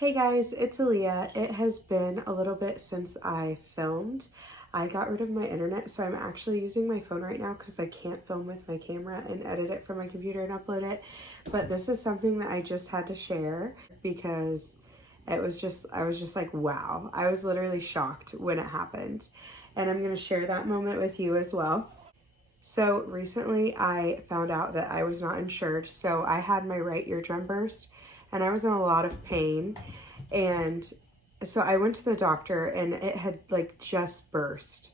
Hey guys, it's Aaliyah. It has been a little bit since I filmed. I got rid of my internet, so I'm actually using my phone right now because I can't film with my camera and edit it from my computer and upload it. But this is something that I just had to share because I was just like, wow. I was literally shocked when it happened. And I'm going to share that moment with you as well. So recently I found out that I was not insured. So I had my right eardrum burst and I was in a lot of pain. And so I went to the doctor and it had like just burst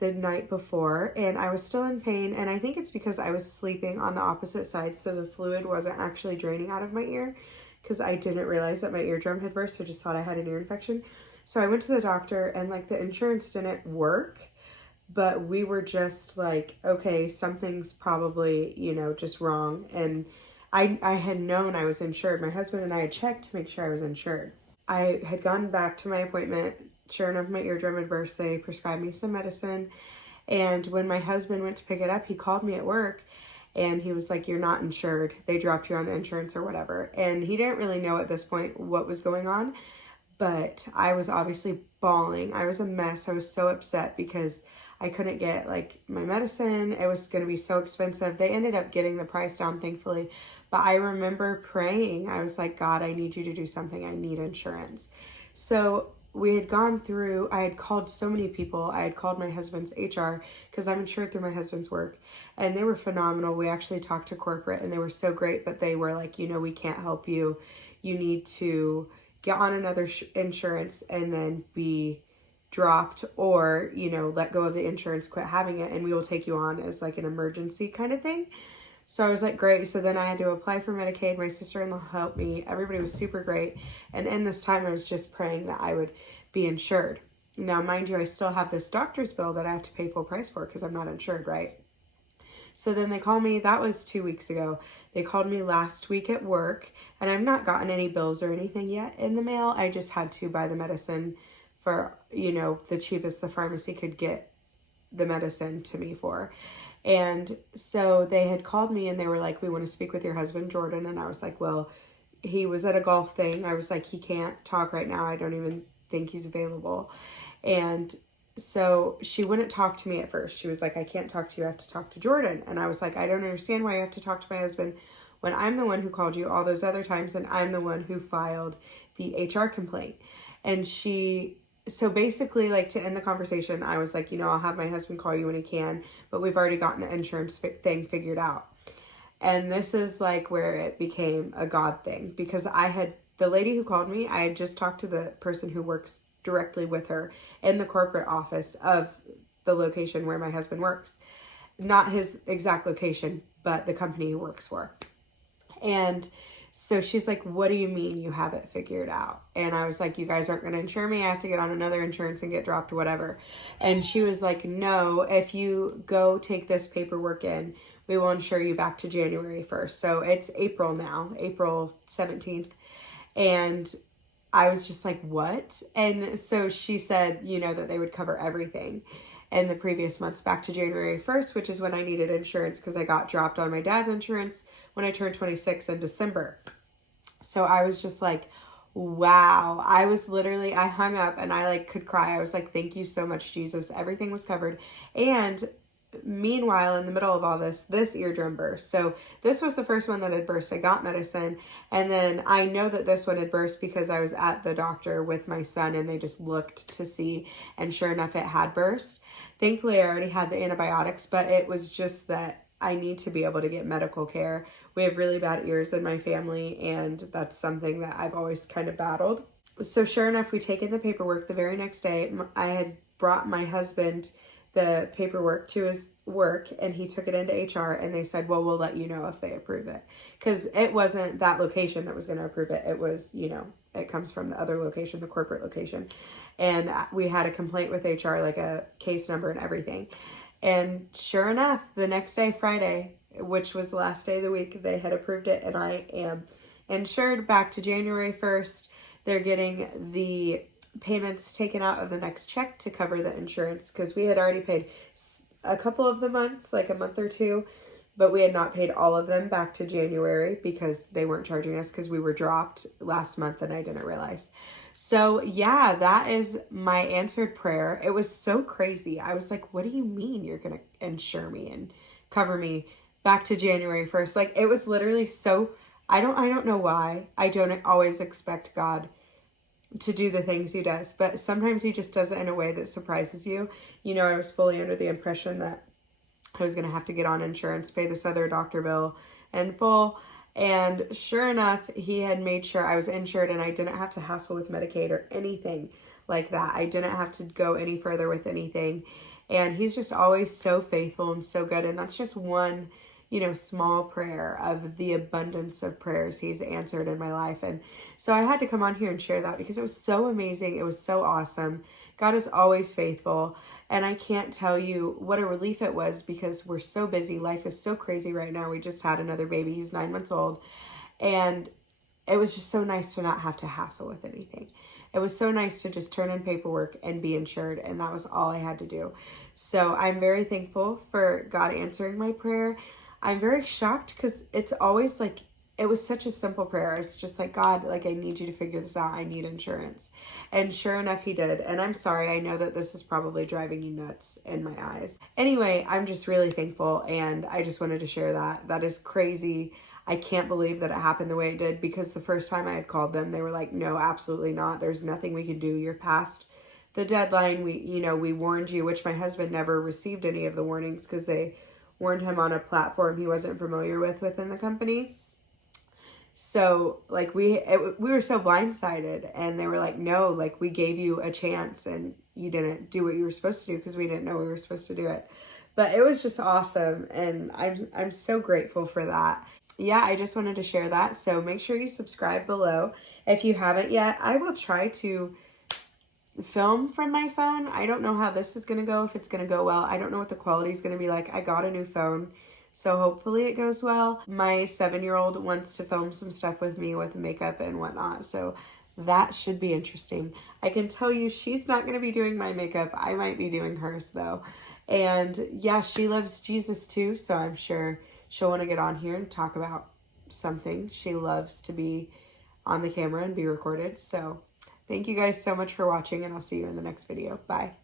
the night before and I was still in pain. And I think it's because I was sleeping on the opposite side. So the fluid wasn't actually draining out of my ear because I didn't realize that my eardrum had burst. I just thought I had an ear infection. So I went to the doctor and like the insurance didn't work, but we were just like, okay, something's probably, just wrong. And I had known I was insured. My husband and I had checked to make sure I was insured. I had gone back to my appointment. Sure enough, my eardrum had burst. They prescribed me some medicine. And when my husband went to pick it up, he called me at work and he was like, "You're not insured. They dropped you on the insurance or whatever." And he didn't really know at this point what was going on, but I was obviously bawling. I was a mess. I was so upset because I couldn't get like my medicine. It was going to be so expensive. They ended up getting the price down, thankfully. But I remember praying. I was like, "God, I need you to do something. I need insurance." So we had gone through, I had called so many people. I had called my husband's HR because I'm insured through my husband's work, and they were phenomenal. We actually talked to corporate and they were so great, but they were like, "We can't help you. You need to get on another insurance and then be dropped, or let go of the insurance, quit having it, and we will take you on as like an emergency kind of thing." So I was like, great. So then I had to apply for Medicaid. My sister-in-law helped me. Everybody was super great. And in this time I was just praying that I would be insured. Now mind you, I still have this doctor's bill that I have to pay full price for because I'm not insured, right? So then they called me, that was 2 weeks ago. They called me last week at work, and I've not gotten any bills or anything yet in the mail. I just had to buy the medicine for, the cheapest the pharmacy could get the medicine to me for. And so they had called me and they were like, "We want to speak with your husband, Jordan." And I was like, "Well, he was at a golf thing." I was like, "He can't talk right now. I don't even think he's available." And so she wouldn't talk to me at first. She was like, "I can't talk to you. I have to talk to Jordan." And I was like, "I don't understand why you have to talk to my husband when I'm the one who called you all those other times and I'm the one who filed the HR complaint." And so basically, like, to end the conversation, I was like, "I'll have my husband call you when he can, but we've already gotten the insurance thing figured out." And this is like where it became a God thing, because the lady who called me, I had just talked to the person who works directly with her in the corporate office of the location where my husband works. Not his exact location, but the company he works for. And so she's like, "What do you mean you have it figured out?" And I was like, "You guys aren't going to insure me. I have to get on another insurance and get dropped, whatever." And she was like, "No, if you go take this paperwork in, we will insure you back to January 1st. So it's April now, April 17th. And I was just like, "What?" And so she said, that they would cover everything in the previous months back to January 1st, which is when I needed insurance because I got dropped on my dad's insurance when I turned 26 in December. So I was just like, wow. I hung up and I like could cry. I was like, "Thank you so much, Jesus." Everything was covered. And meanwhile, in the middle of all this eardrum burst. So this was the first one that had burst. I got medicine, and then I know that this one had burst because I was at the doctor with my son and they just looked to see, and sure enough, it had burst. Thankfully, I already had the antibiotics, but it was just that I need to be able to get medical care. We have really bad ears in my family, and that's something that I've always kind of battled. So sure enough, we take in the paperwork the very next day. I had brought my husband the paperwork to his work, and he took it into HR, and they said, "Well, we'll let you know if they approve it." Because it wasn't that location that was going to approve it. It was, it comes from the other location, the corporate location. And we had a complaint with HR, like a case number and everything. And sure enough, the next day, Friday, which was the last day of the week, they had approved it, and I am insured back to January 1st. They're getting the payments taken out of the next check to cover the insurance because we had already paid a couple of the months, like a month or two, but we had not paid all of them back to January because they weren't charging us because we were dropped last month and I didn't realize. So yeah, that is my answered prayer. It was so crazy. I was like, what do you mean you're going to insure me and cover me back to January 1st? Like, it was literally so, I don't know why. I don't always expect God to do the things he does, but sometimes he just does it in a way that surprises you. You know, I was fully under the impression that I was going to have to get on insurance, pay this other doctor bill in full. And sure enough, he had made sure I was insured and I didn't have to hassle with Medicaid or anything like that. I didn't have to go any further with anything. And he's just always so faithful and so good. And that's just one, you know, small prayer of the abundance of prayers he's answered in my life. And so I had to come on here and share that because it was so amazing. It was so awesome. God is always faithful. And I can't tell you what a relief it was because we're so busy. Life is so crazy right now. We just had another baby. He's 9 months old. And it was just so nice to not have to hassle with anything. It was so nice to just turn in paperwork and be insured. And that was all I had to do. So I'm very thankful for God answering my prayer. I'm very shocked because it's always like, it was such a simple prayer. It's just like, God, like, I need you to figure this out. I need insurance. And sure enough, he did. And I'm sorry. I know that this is probably driving you nuts in my eyes. Anyway, I'm just really thankful. And I just wanted to share that. That is crazy. I can't believe that it happened the way it did because the first time I had called them, they were like, no, absolutely not. There's nothing we can do. You're past the deadline. We warned you, which my husband never received any of the warnings because they warned him on a platform he wasn't familiar with within the company. So like we were so blindsided and they were like, no, like we gave you a chance and you didn't do what you were supposed to do because we didn't know we were supposed to do it. But it was just awesome. And I'm so grateful for that. Yeah, I just wanted to share that. So make sure you subscribe below. If you haven't yet, I will try to film from my phone. I don't know how this is going to go, if it's going to go well. I don't know what the quality is going to be like. I got a new phone. So hopefully it goes well. My 7-year-old wants to film some stuff with me with makeup and whatnot. So that should be interesting. I can tell you she's not going to be doing my makeup. I might be doing hers though. And yeah, she loves Jesus too. So I'm sure she'll want to get on here and talk about something. She loves to be on the camera and be recorded. So thank you guys so much for watching and I'll see you in the next video. Bye.